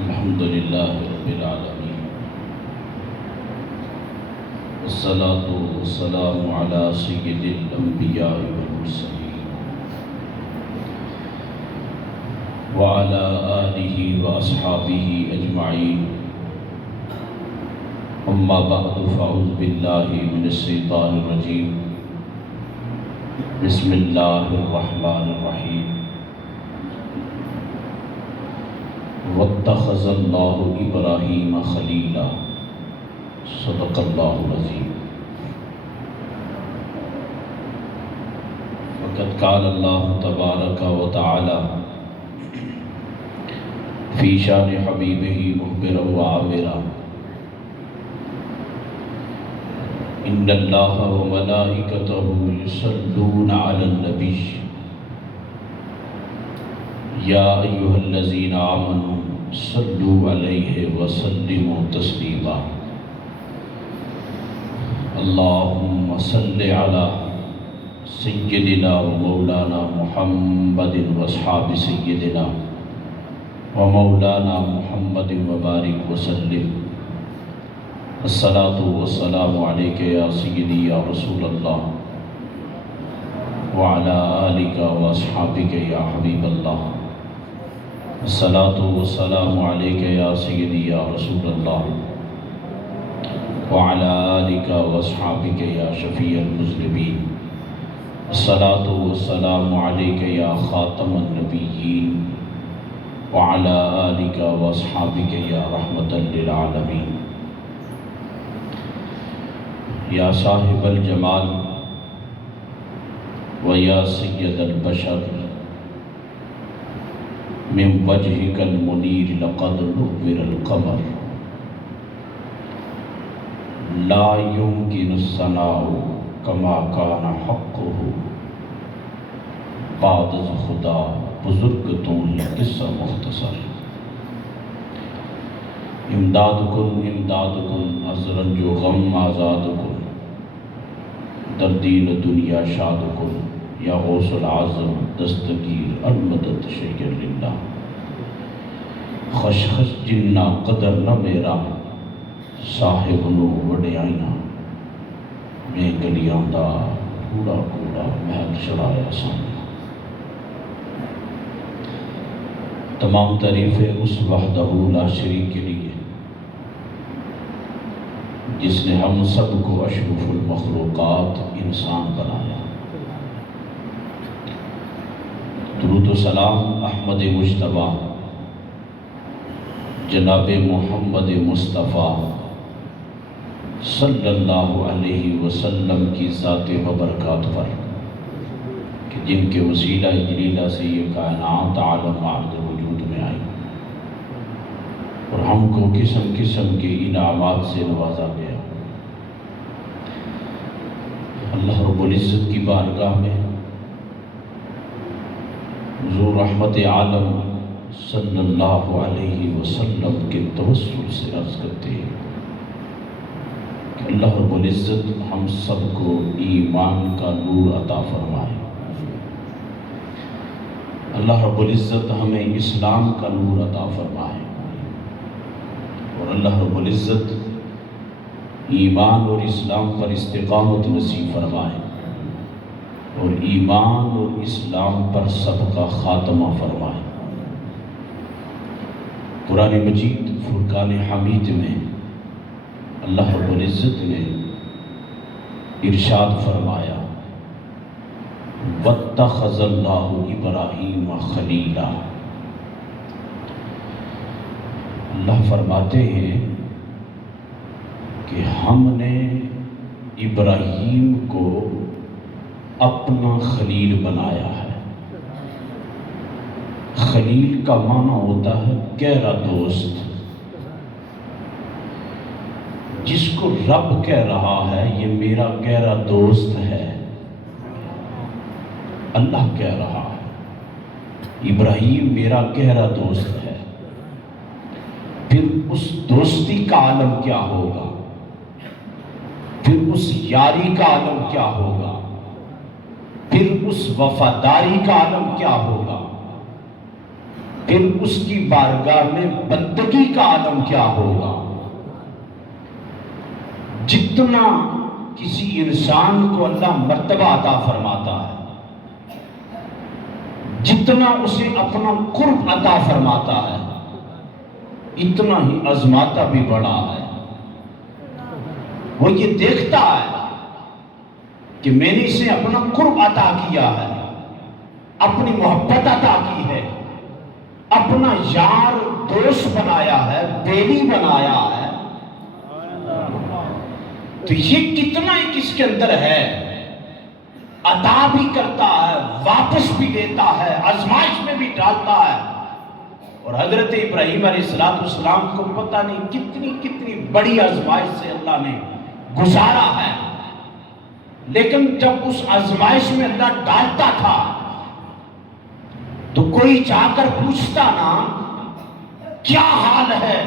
الحمد للہ رب العالمین والصلاة والسلام علی سید الانبیاء والمرسلین وعلی آلہ واصحابہ اجمعین اما بعد فاعوذ باللہ من الشیطان الرجیم بسم اللہ الرحمن الرحیم واتخذ اللہ ابراہیم خلیلا صدق اللہ العظیم۔ وقد قال اللہ تبارک و تعالی فی شان حبیبہ مخبرا و عامرا ان اللہ و ملائکتہ یصلون علی النبی یا ایھا الذین آمنوا صلوا علیہ وسلموا تسلیما اللہم صل علی سیدنا و مولانا محمد واصحاب سیدنا و مولانا محمد وبارک وسلم الصلاۃ والسلام علیک یا سیدی یا رسول اللہ وعلی آلک واصحابک یا حبیب اللہ الصلاۃ والسلام علیک یا سیدی یا رسول اللہ وعلی آلک واصحابک یا شفیع المذنبین الصلاۃ والسلام علیک یا خاتم النبیین وعلی آلک واصحابک یا رحمۃ للعالمین یا صاحب الجمال و یا سید البشر من وجهك المنیر لقد نور القمر لا يمكن الثناء كما كان حقه بعد از خدا بزرگ تو ہی قصہ مختصر امداد کن از رنج و غم آزاد کن در دین دنیا شاد کن یا غوث العظم دستگیر المدد شیگر للہ خش خش جنہ قدر نہ میرا صاحب نو وڈیائیاں میں گلیاں دا کوڑا کوڑا محل چڑھایا سامنا تمام تعریفیں اس وحدہ لا شریک کے لیے جس نے ہم سب کو اشرف المخلوقات انسان بنایا۔ درود و سلام احمد مجتبیٰ جناب محمد مصطفیٰ صلی اللہ علیہ وسلم کی ذات وبرکات پر کہ جن کے وسیلہ جلیلہ سے یہ کائنات عالم عرض وجود میں آئی اور ہم کو قسم قسم کے انعامات سے نوازا گیا۔ اللہ رب العزت کی بارگاہ میں حضور رحمت عالم صلی اللہ علیہ وسلم کے توسل سے عرض کرتے ہیں کہ اللہ رب العزت ہم سب کو ایمان کا نور عطا فرمائے، اللہ رب العزت ہمیں اسلام کا نور عطا فرمائے اور اللہ رب العزت ایمان اور اسلام پر استقامت نصیب فرمائے اور ایمان اور اسلام پر سب کا خاتمہ فرمائے۔ قرآن مجید فرقان حمید میں اللہ رب العزت نے ارشاد فرمایا واتخذ اللہ ابراہیم خلیلا۔ اللہ فرماتے ہیں کہ ہم نے ابراہیم کو اپنا خلیل بنایا ہے۔ خلیل کا معنی ہوتا ہے گہرا دوست، جس کو رب کہہ رہا ہے یہ میرا گہرا دوست ہے، اللہ کہہ رہا ہے ابراہیم میرا گہرا دوست ہے۔ پھر اس دوستی کا عالم کیا ہوگا، پھر اس یاری کا عالم کیا ہوگا، پھر اس وفاداری کا عالم کیا ہوگا، پھر اس کی بارگاہ میں بندگی کا عالم کیا ہوگا؟ جتنا کسی انسان کو اللہ مرتبہ عطا فرماتا ہے، جتنا اسے اپنا قرب عطا فرماتا ہے، اتنا ہی آزماتا بھی بڑا ہے۔ وہ یہ دیکھتا ہے کہ میں نے اسے اپنا قرب عطا کیا ہے، اپنی محبت عطا کی ہے، اپنا یار دوست بنایا ہے، بیلی بنایا ہے، تو یہ کتنا ایک اس کے اندر ہے، عطا بھی کرتا ہے، واپس بھی لیتا ہے، آزمائش میں بھی ڈالتا ہے۔ اور حضرت ابراہیم علیہ السلام کو پتہ نہیں کتنی کتنی بڑی آزمائش سے اللہ نے گزارا ہے، لیکن جب اس آزمائش میں اللہ ڈالتا تھا تو کوئی جا کر پوچھتا نا کیا حال ہے،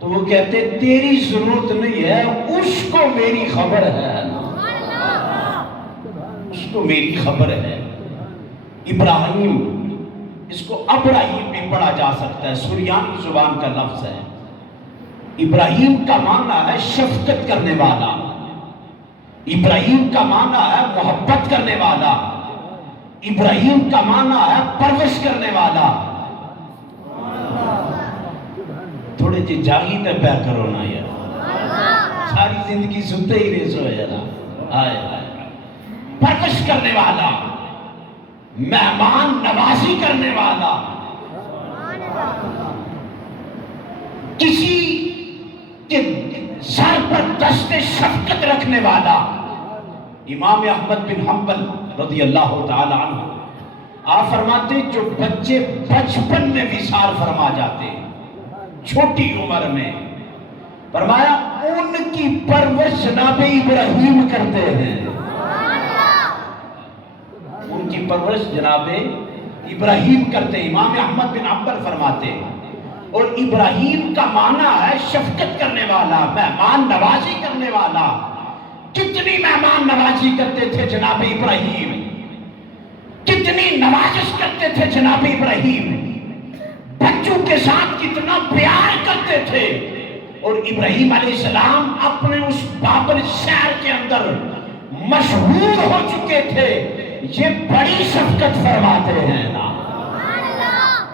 تو وہ کہتے تیری ضرورت نہیں ہے، اس کو میری خبر ہے، اس کو میری خبر ہے۔ ابراہیم، اس کو ابراہیم بھی پڑھا جا سکتا ہے، سریانی زبان کا لفظ ہے۔ ابراہیم کا معنی ہے شفقت کرنے والا، ابراہیم کا معنی ہے محبت کرنے والا، ابراہیم کا معنی ہے پرورش کرنے والا۔ تھوڑے جی جاگی تے پیا کرو نا یار، ساری زندگی سنتے ہی رہے سو یار۔ پرورش کرنے والا، مہمان نوازی کرنے والا، کسی کے سر پر دست شفقت رکھنے والا۔ امام احمد بن حنبل رضی اللہ تعالی عنہ آپ فرماتے جو بچے بچپن میں وصال فرما جاتے، چھوٹی عمر میں، فرمایا ان کی پرورش جناب ابراہیم کرتے ہیں، ان کی پرورش جناب ابراہیم کرتے۔ امام احمد بن حنبل فرماتے، اور ابراہیم کا معنی ہے شفقت کرنے والا، مہمان نوازی کرنے والا۔ کتنی مہمان نوازی کرتے تھے جناب ابراہیم، کتنی نوازش کرتے تھے جناب ابراہیم، بچوں کے ساتھ کتنا پیار کرتے تھے۔ اور ابراہیم علیہ السلام اپنے اس بابل شہر کے اندر مشہور ہو چکے تھے، یہ بڑی شفقت فرماتے ہیں نا،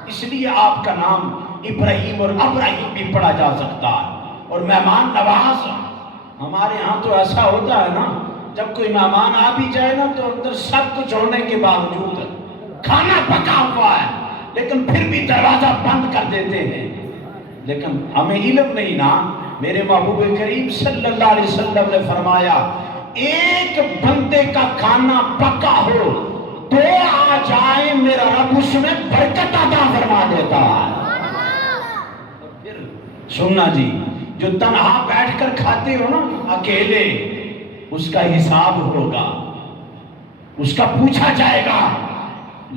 اس لیے آپ کا نام ابراہیم اور ابراہیم بھی پڑھا جا سکتا ہے۔ اور مہمان نواز، ہمارے ہاں تو ایسا ہوتا ہے نا، جب کوئی مہمان آ بھی جائے نا تو اندر سب کچھ ہونے کے باوجود کھانا پکا ہوا ہے لیکن پھر بھی دروازہ بند کر دیتے ہیں۔ لیکن ہمیں علم نہیں نا، میرے محبوب کریم صلی اللہ علیہ وسلم نے فرمایا ایک بندے کا کھانا پکا ہو تو آ جائے میرا رب اس میں برکت عطا فرما دیتا ہے۔ پھر سننا جی، جو تنہا بیٹھ کر کھاتے ہو نا اکیلے، اس کا حساب ہوگا، اس کا پوچھا جائے گا،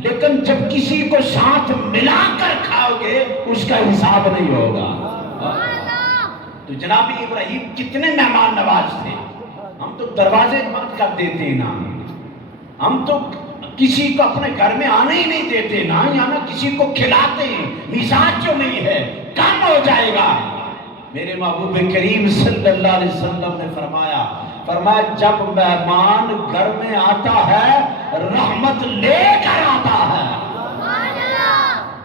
لیکن جب کسی کو ساتھ ملا کر کھاؤ گے اس کا حساب نہیں ہوگا۔ تو جناب ابراہیم کتنے مہمان نواز تھے، ہم تو دروازے بند کر دیتے نا، ہم تو کسی کو اپنے گھر میں آنے ہی نہیں دیتے نا، یا نا کسی کو کھلاتے ہیں، مزاج جو نہیں ہے کم ہو جائے گا۔ میرے محبوب کریم صلی اللہ علیہ وسلم نے فرمایا جب مہمان گھر میں آتا ہے رحمت لے کر آتا ہے۔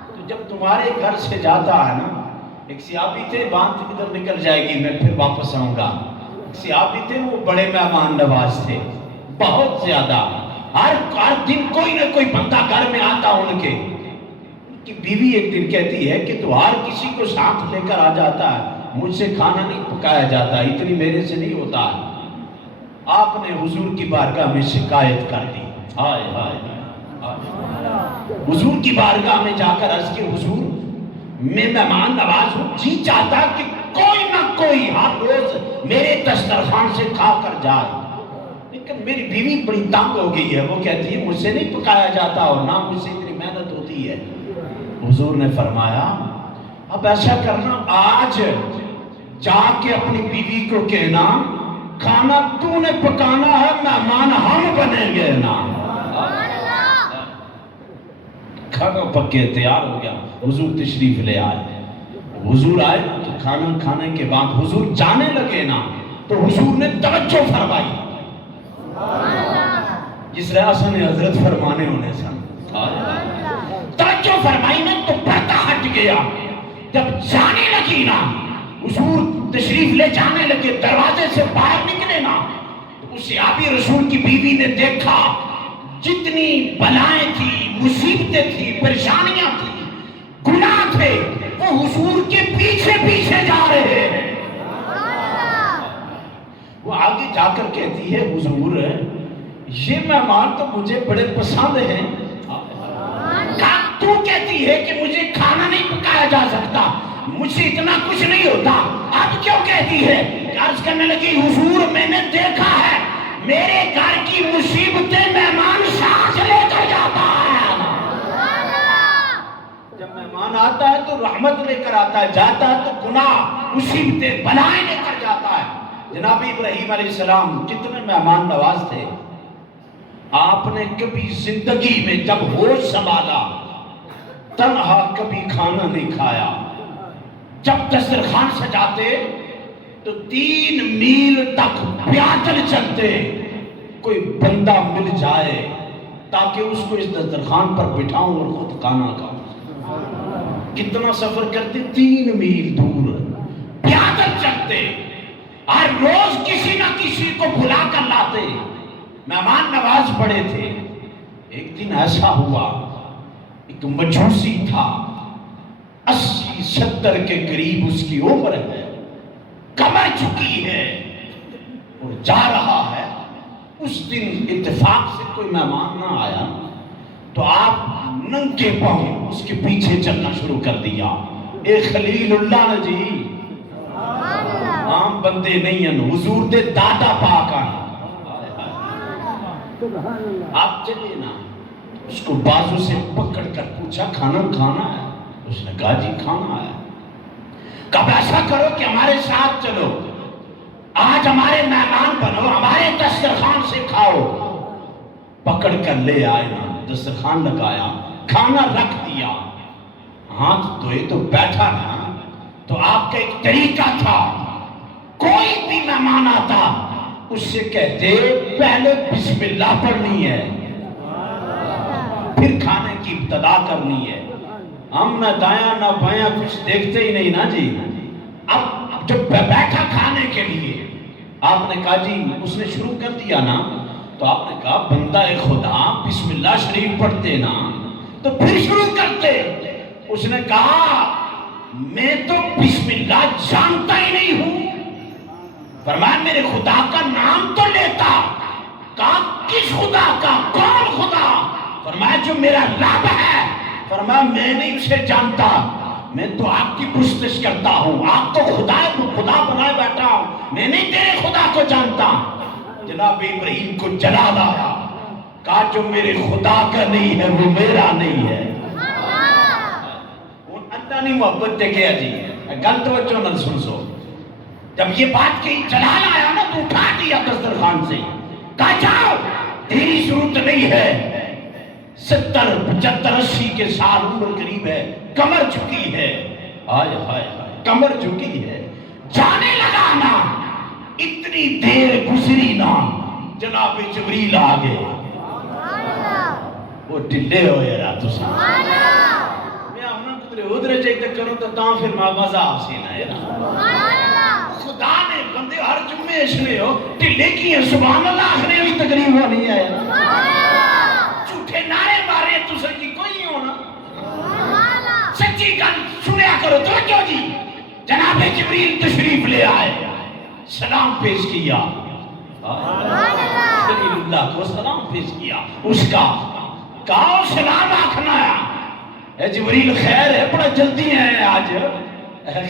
تو جب تمہارے گھر سے جاتا ہے نا، ایک صحابی تھے، بات ادھر نکل جائے گی میں پھر واپس آؤں گا، صحابی تھے وہ بڑے مہمان نواز تھے، بہت زیادہ، ہر دن کوئی نہ کوئی بندہ گھر میں آتا ان کی بیوی ایک دن کہتی ہے کہ تو ہر کسی کو ساتھ لے کر آ جاتا ہے، مجھ سے کھانا نہیں پکایا جاتا، اتنی میرے سے نہیں ہوتا۔ آپ نے حضور کی بارگاہ میں شکایت کر دی، ہائے ہائے حضور کی بارگاہ میں جا کر عرض کی حضور میں مہمان نواز ہوں، جی چاہتا کہ کوئی نہ کوئی ہر روز میرے دسترخوان سے کھا کر جائے، لیکن میری بیوی بڑی تنگ ہو گئی ہے، وہ کہتی ہے مجھ سے نہیں پکایا جاتا اور نہ مجھ سے اتنی محنت ہوتی ہے۔ حضور نے فرمایا اب ایسا کرنا، آج جا کے اپنی بیوی کو کہنا کھانا تو نے پکانا ہے، مہمان ہم بنیں گے نا، کھانا پک کے تیار ہو گیا، حضور تشریف لے آئے. حضور آئے تو کھانا کھانے کے بعد حضور جانے لگے نا تو حضور نے توجہ فرمائی. جس طرح حسن حضرت فرمانے ہونے سن، توجہ فرمائی نا تو پردہ ہٹ گیا. جب جانے لگی نا حضور تشریف لے جانے لگے، دروازے سے باہر نکلے نا تو اس صحابی رسول کی بیوی نے دیکھا جتنی بلائیں تھی، مصیبتیں تھی، پریشانیاں تھی، گناہ تھے، وہ حضور کے پیچھے پیچھے جا رہے ہیں. وہ آگے جا کر کہتی ہے حضور یہ مہمان تو مجھے بڑے پسند ہیں. تو کہتی ہے کہ مجھے کھانا نہیں پکایا جا سکتا، مجھ سے اتنا کچھ نہیں ہوتا، اب کیوں کہتی ہے؟ عرض کرنے لگی حضور میں نے دیکھا ہے میرے گھر کی مصیبتیں مہمان ساتھ لے کر جاتا ہے. جب مہمان آتا ہے تو رحمت لے کر آتا ہے، جاتا ہے تو گناہ مصیبتیں بلائیں لے کر جاتا ہے. جناب ابراہیم علیہ السلام کتنے مہمان نواز تھے. آپ نے کبھی زندگی میں جب ہوش سنبھالا تنہا کبھی کھانا نہیں کھایا. جب دسترخوان سجاتے تو 3 میل تک پیادل چلتے، کوئی بندہ مل جائے تاکہ اس کو اس دسترخوان پر بٹھاؤں اور خود کھانا کھاؤں. کتنا سفر کرتے؟ 3 میل دور پیادل چلتے، اور روز کسی نہ کسی کو بلا کر لاتے. مہمان نواز بڑے تھے. ایک دن ایسا ہوا ایک مجوسی تھا، 80-70 کے قریب اس کی عمر ہے، کمر چکی ہے اور جا رہا ہے. اس دن اتفاق سے کوئی مہمان نہ آیا تو آپ ننگے پاؤں اس کے پیچھے چلنا شروع کر دیا. اے خلیل اللہ جی، عام بندے نہیں ہیں، حضور دے دادا پاک آنا. آپ چلیے نا. اس کو بازو سے پکڑ کر پوچھا کھانا کھانا ہے؟ اس نے کہا جی کھانا ہے. کب ایسا کرو کہ ہمارے ساتھ چلو، آج ہمارے مہمان بنو، ہمارے دسترخوان سے کھاؤ. پکڑ کر لے آئے نا، دسترخوان لگایا، کھانا رکھ دیا، ہاتھ دھوئے تو بیٹھا نا. تو آپ کا ایک طریقہ تھا، کوئی بھی مہمان آتا اس سے کہتے پہلے بسم اللہ پڑھنی ہے، پھر کھانے کی ابتدا کرنی ہے. ہم نہ دایاں نہ بایاں کچھ دیکھتے ہی نہیں نا جی. اب جب بیٹھا کھانے کے لیے آپ نے کہا جی، اس نے شروع کر دیا نا تو آپ نے کہا بندہ خدا بسم اللہ شریف پڑھتے نا تو پھر شروع کرتے. اس نے کہا میں تو بسم اللہ جانتا ہی نہیں ہوں. فرمایا میرے خدا کا نام تو لیتا. کہا کس خدا کا؟ کون خدا؟ فرمایا جو میرا رب ہے. فرمایا میں نہیں اسے جانتا، میں تو آپ کی پرستش کرتا ہوں، آپ تو خدا بنائے بیٹھا ہوں، میں نہیں تیرے خدا کو جانتا. جناب ابراہیم کو جلال آیا، کہا جو میرے خدا کا نہیں ہے وہ میرا نہیں ہے. اللہ نہیں محبت دے گیا جی. گل توجہ نہ سن سو. جب یہ بات کی جلال آیا نا تو اٹھا دیا دسترخوان سے، کہا جاؤ تیری ضرورت نہیں ہے. 70 75 80 کے سال عمر قریب ہے، کمر جھکی ہے، ہائے ہائے ہائے کمر جھکی ہے. جانے لگا نا، اتنی دیر گزری نا جناب جبریل آ گئے. وہ ڈلے ہوئے رہا تو میں ہمیں کدھر ادھر چاہتے کروں تو تاں پھر مزہ آپ سے نہ ہے نا. خدا نے بندے ہر جمعے اشنے ہو ڈلے کی ہیں، سبحان اللہ آخنے بھی تقریب ہونی ہے. جھوٹے نعرے مارے تو سچی کوئی نہیں ہونا. سچی گل سنیا کرو. توجہ جی. جناب جبریل تشریف لے آئے، سلام پیش کیا، خلیل اللہ کو سلام پیش کیا. اس کا کہا سلام آکھنا ہے. اے جبریل خیر ہے؟ بڑا جلدی ہے آج.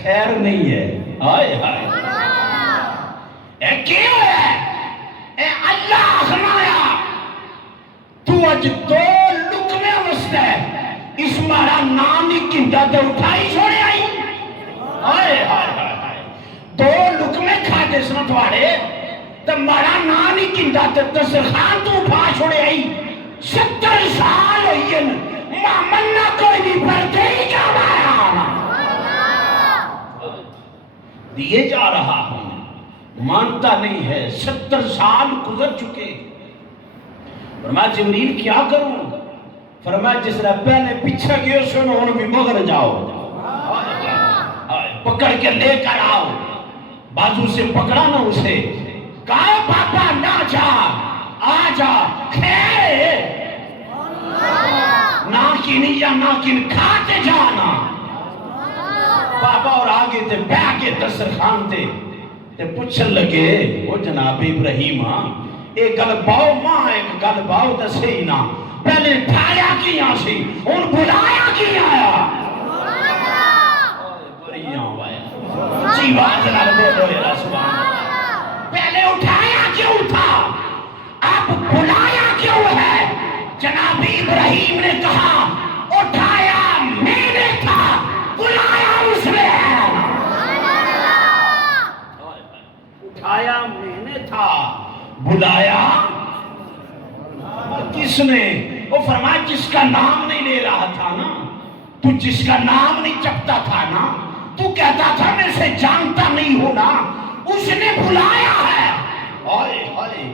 خیر نہیں ہے. آئے ہائے اے کیوں ہے؟ اے اللہ آخنا ہے تو اج 2 لکمے وستے اس مارا نام ہی کنڈا دے اٹھائی چھوڑے آئی. آئے ہائے ہائے 2 لکمے کھا دے سنا تھوڑے تو مارا نام ہی کنڈا دے دسترخوان تو اٹھا چھوڑے آئی. 70 سال ہوئی ہیں محمد نہ دیے جا رہا ہوں، مانتا نہیں ہے، 70 سال گزر چکے۔ فرمایا جبریل کیا کروں؟ فرمایا جس طرح پہلے پیچھے گئے سنو ان بھی مگر جاؤ، پکڑ کے لے کر آؤ۔ بازو سے پکڑا نا اسے، کہا پاپا نہ جا، آ جا، خیر ناکن یا ناکن کھاتے جانا۔ پاپا اور آگے تھے بیٹھ کے دسترخوان تے پوچھن لگے وہ جناب ابراہیم ایک گل باؤ ماں ایک گل باؤ دسے ہی نہ، پہلے ٹھایا کیا سی ان بلایا کی آیا؟ بڑیاں ہوا جی بات نال بولو یا سبحان، پہلے اٹھایا کیوں تھا، اب بلایا کیوں ہے؟ جناب ابراہیم نے کہا اٹھایا میں نے تھا، بلایا اس نے ہے۔ اٹھایا میں نے تھا، بلایا کس نے؟ وہ فرمایا جس کا نام نہیں لے رہا تھا نا، تو جس کا نام نہیں جپتا تھا نا، تو کہتا تھا میں سے جانتا نہیں ہوں نا، اس نے بلایا ہے۔ ہائے ہائے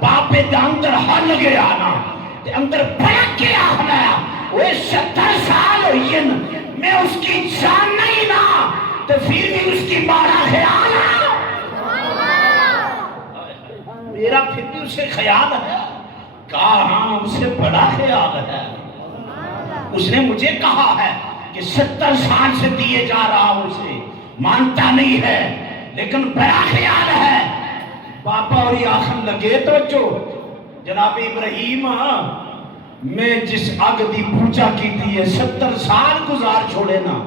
باپے دے اندر ہل گیا نا، تے اندر بڑک گیا ہمیں، وہ 70 سال ہوئی میں اس کی جان نہیں نا، تو پھر بھی اس کی بڑا خیال ہے، میرا پھر بھی اسے خیال ہے۔ کہا ہاں اسے بڑا خیال ہے، اس نے مجھے کہا ہے کہ 70 سال سے دیے جا رہا ہوں اسے، مانتا نہیں ہے لیکن بڑا خیال ہے۔ باپا اور یہ آخر لگے توجہ جناب ابراہیم میں جس اگ دی پوجا کی تھی ہے 70 سال گزار چھوڑے نا،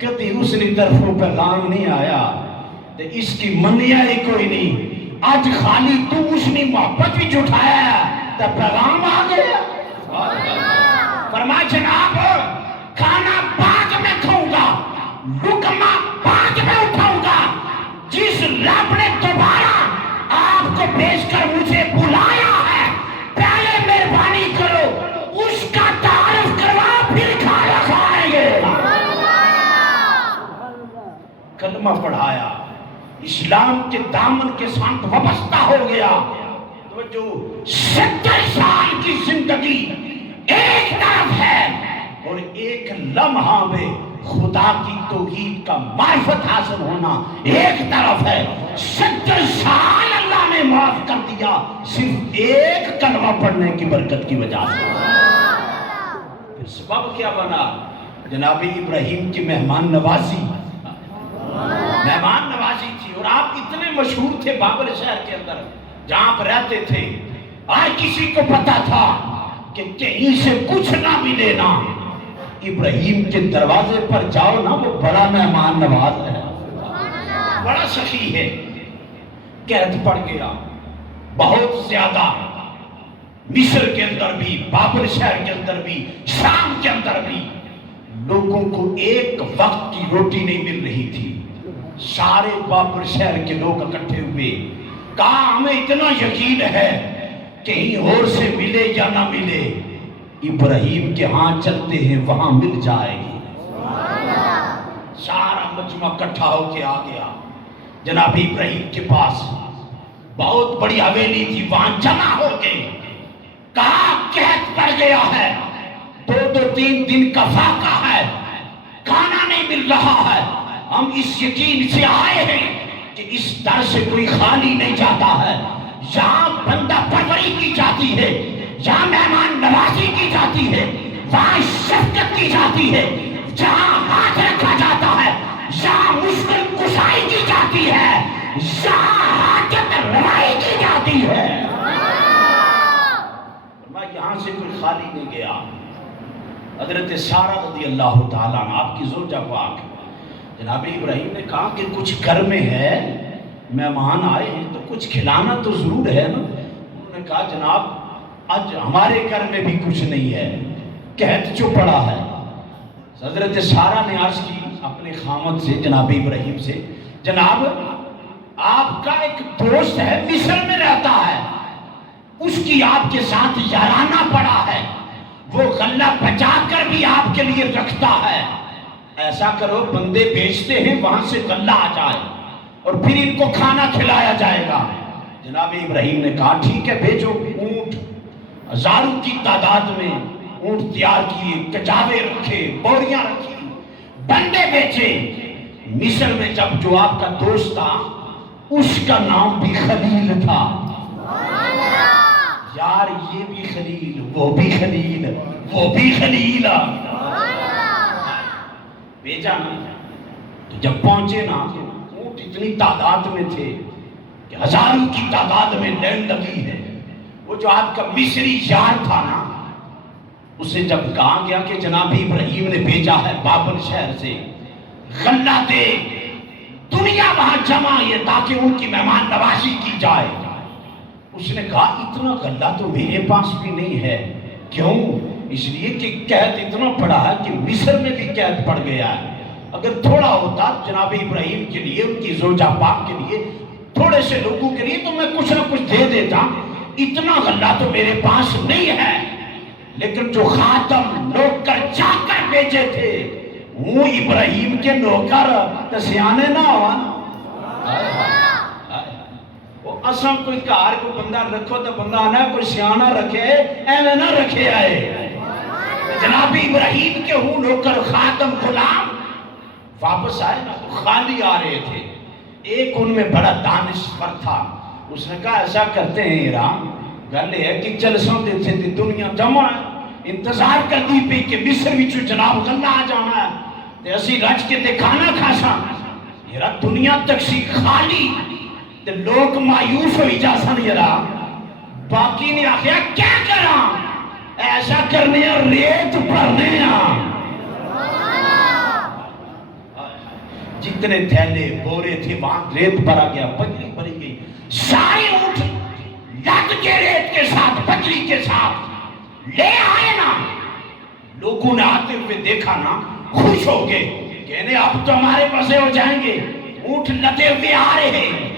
کدی اس نے طرفوں پیغام نہیں آیا، تے اس کی منیا ہی کوئی نہیں، آج خالی تو اس نے محبت بھی جھٹایا ہے تو پیغام آ گیا۔ فرمایا جناب کھانا بعد میں کھاؤں گا، لقمہ بعد میں اٹھاؤں گا، جس رب نے دوبارہ آپ کو بھیج کر مجھے بلایا ہے پہلے مہربانی کرو اس کا تعارف کروا پھر کھانا کھائیں گے۔ کلمہ پڑھایا، اسلام کے دامن کے ساتھ وابستہ ہو گیا۔ تو جو 70 سال کی زندگی ایک طرف ہے اور ایک لمحہ میں خدا کی توحید کا معرفت حاصل ہونا ایک طرف ہے۔ 70 سال اللہ نے معاف کر دیا صرف ایک کلمہ پڑھنے کی برکت کی وجہ سے۔ پھر سبب کیا بنا؟ جناب ابراہیم کی مہمان نوازی تھی، اور آپ اتنے مشہور تھے بابل شہر کے اندر جہاں پر رہتے تھے، آج کسی کو پتا تھا کہ کہیں سے کچھ نہ ملے نا، ابراہیم کے دروازے پر جاؤ نا، وہ بڑا مہمان نواز ہے، بڑا سخی ہے۔ قحط پڑ گیا بہت زیادہ، مصر کے اندر بھی، بابل شہر کے اندر بھی، شام کے اندر بھی لوگوں کو ایک وقت کی روٹی نہیں مل رہی تھی۔ سارے بابل شہر کے لوگ اکٹھے ہوئے، کہا ہمیں اتنا یقین ہے کہیں اور سے ملے یا نہ ملے، ابراہیم کے ہاں چلتے ہیں وہاں مل جائے گی۔ سارا مجمع اکٹھا ہو کے آ گیا جناب ابراہیم کے پاس، بہت بڑی حویلی تھی، وہاں جمع ہو گئے، کہا قحط پڑ گیا ہے، 2-3 دن کا فاقہ ہے، کھانا نہیں مل رہا ہے، ہم اس یقین سے آئے ہیں کہ اس در سے کوئی خالی نہیں جاتا ہے، جہاں بندہ پروری کی جاتی ہے، جہاں مہمان نوازی کی جاتی ہے، وہاں شفقت کی جاتی ہے، جہاں ہاتھ رکھا جاتا ہے، جہاں مشکل کشائی کی جاتی ہے، جہاں حاجت روائی کی جاتی ہے، یہاں سے کوئی خالی نہیں گیا۔ حضرت سارہ رضی اللہ تعالیٰ عنہ آپ کی زوجہ پاک، جناب ابراہیم نے کہا کہ کچھ گھر میں ہے، مہمان آئے ہیں تو کچھ کھلانا تو ضرور ہے نا۔ انہوں نے کہا جناب آج ہمارے گھر میں بھی کچھ نہیں ہے، قحط جو پڑا ہے۔ حضرت سارہ نے عرض کی اپنے خامد سے، جناب ابراہیم سے، جناب آپ کا ایک دوست ہے مصر میں رہتا ہے، اس کی آپ کے ساتھ یارانہ پڑا ہے، وہ غلہ بچا کر بھی آپ کے لیے رکھتا ہے، ایسا کرو بندے بیچتے ہیں وہاں سے غلہ آ جائے، اور پھر ان کو کھانا کھلایا جائے گا۔ جناب ابراہیم نے کہا ٹھیک ہے بھیجو۔ اونٹ ہزاروں کی تعداد میں اونٹ تیار کیے، کچاوے رکھے، بوریاں رکھی، بندے بیچے۔ مصر میں جب جو آپ کا دوست تھا اس کا نام بھی خلیل تھا۔ یار یہ بھی خلیل، وہ بھی خلیل، وہ بھی خلیل، بیچا نا۔ تو جب پہنچے نا اونٹ اتنی تعداد میں تھے کہ ہزاروں کی تعداد میں لائن لگی ہے۔ وہ جو آپ کا مصری یار تھا نا، اسے جب کہا گیا کہ جناب ابراہیم نے بھیجا ہے بابل شہر سے غلہ دے، دنیا وہاں جمع ہے تاکہ ان کی مہمان نوازی کی جائے، اس نے کہا اتنا غلہ تو میرے پاس بھی نہیں ہے۔ کیوں؟ اس لیے کہ قحط اتنا پڑا ہے کہ مصر میں بھی قحط پڑ گیا ہے۔ اگر تھوڑا ہوتا جناب ابراہیم کے لیے، ان کی زوجہ پاک کے لیے، تھوڑے سے لوگوں کے لیے تو میں کچھ نہ کچھ دے دیتا، اتنا غلہ تو میرے پاس نہیں ہے۔ لیکن جو خاتم نوکر چاکر بیچے تھے وہ ابراہیم کے نوکر تو سیانے نہ ہوا نا۔ وہ اساں کوئی کار کو بندہ رکھو تو بندہ آنا کوئی سیانہ رکھے، ایویں نہ رکھے آئے۔ جناب ابراہیم کے ہوں نوکر خاتم غلام واپس آئے نا تو خالی آ رہے تھے۔ ایک ان میں بڑا دانشور تھا، اس نے کہا ایسا کرتے ہیں ایران، گل یہ ہے کہ جلسوں دیتے تھے دنیا جمع ہے، انتظار کر دی پہ کہ مصر وچوں جناب غلہ آ جانا ہے تے اسی رج کے تے کھانا کھاسا۔ یرا دنیا تک سی خالی تے لوگ مایوس ہوئی جا سن۔ یرا باقی نے آخیا کیا کراں، ایسا کرنے ریت بھرنے جتنے تھیلے بورے تھے وہاں ریت بھرا گیا، بجری بھری گئی، سارے اونٹ لد کے ریت کے ساتھ بجری کے ساتھ لے آئے نا۔ لوگوں نے آتے ہوئے دیکھا نا خوش ہو گئے، کہنے اب تو ہمارے مزے ہو جائیں گے۔ اونٹ لدے ہوئے آ رہے ہیں،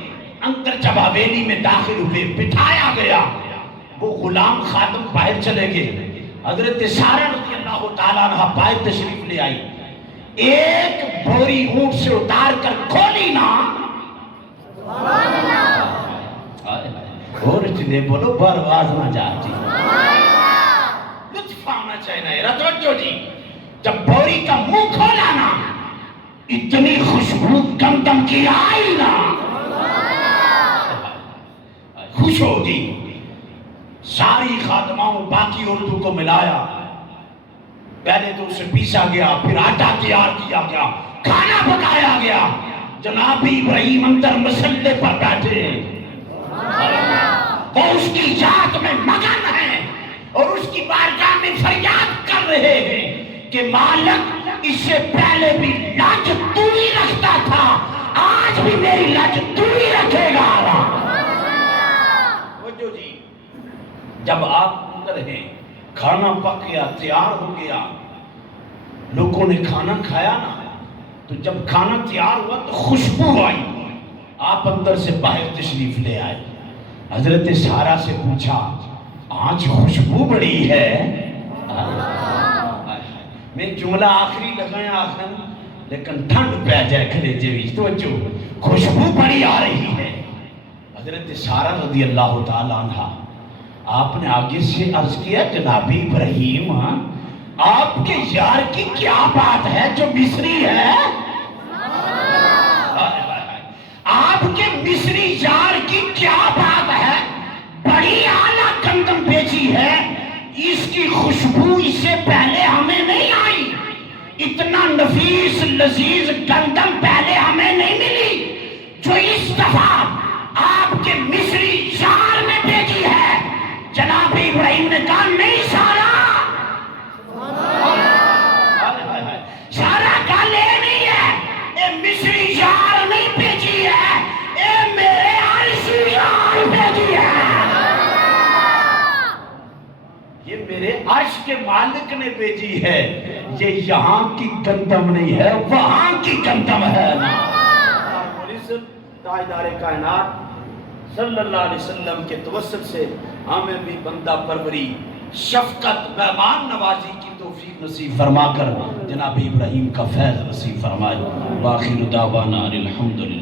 اندر جب حویلی میں داخل ہوئے بٹھایا گیا، وہ غلام خادم باہر چلے گئے۔ حضرت سارہ رضی اللہ تعالیٰ عنہ باہر تشریف لے آئی، ایک بوری اونٹ سے اتار کر کھولی نا، اور چلے بولو برواز نہ جاتی، لطف آنا چاہیے نا۔ توجہ جی، جب بوری کا منہ کھولا نا اتنی خوشبو گندم کی آئی نا، خوش ہوگی۔ ساری خادماؤں باقی عورتوں کو ملایا، پہلے تو اسے پیسا گیا، پھر آٹا تیار کیا گیا، کھانا پکایا گیا۔ جناب ابراہیم اندر مسلے پر بیٹھے، وہ اس کی ذات میں مگن ہیں اور اس کی بارگاہ میں فریاد کر رہے ہیں کہ مالک اس سے پہلے بھی لاج تو ہی رکھتا تھا، آج بھی میری لاج تو ہی رکھے گا۔ وجہ جی، جب آپ اندر ہیں، کھانا پک گیا، تیار ہو گیا، لوگوں نے کھانا کھایا نا، تو جب کھانا تیار ہوا تو خوشبو آئی، آپ اندر سے باہر تشریف لے آئے۔ حضرت سارہ سے پوچھا آج خوشبو بڑی ہے، میں جملہ آخری لگایا آخر لیکن ٹھنڈ پہ جائے کلیجے بھی، توجہ، خوشبو بڑی آ رہی ہے۔ حضرت سارہ رضی اللہ تعالیٰ عنہ آپ نے آگے سے عرض کیا جناب ابراہیم آپ کے یار کی کیا بات ہے جو مصری ہے؟ آپ کے مصری یار کی کیا بات ہے؟ بڑی اعلیٰ گندم بیچی ہے، اس کی خوشبو اس سے پہلے ہمیں نہیں آئی، اتنا نفیس لذیذ گندم پہلے ہمیں نہیں ملی جو اس دفعہ آپ کے مصری یار نے بیچی ہے۔ جناب ابراہیم نے کہا نہیں سارا، سارا گل یہ نہیں ہے، اے مصری یار نہیں بیچی ہے، اے میرے عرش یار بیچی ہے، یہ میرے عرش کے مالک نے بیچی ہے، یہ یہاں کی گندم نہیں ہے، وہاں کی گندم ہے نا۔ تاجدار کائنات صلی اللہ علیہ وسلم کے توسط سے ہمیں بھی بندہ پروری، شفقت، مہمان نوازی کی توفیق نصیب فرما کر جناب ابراہیم کا فیض نصیب فرمائے۔ وآخر دعوانا الحمدللہ۔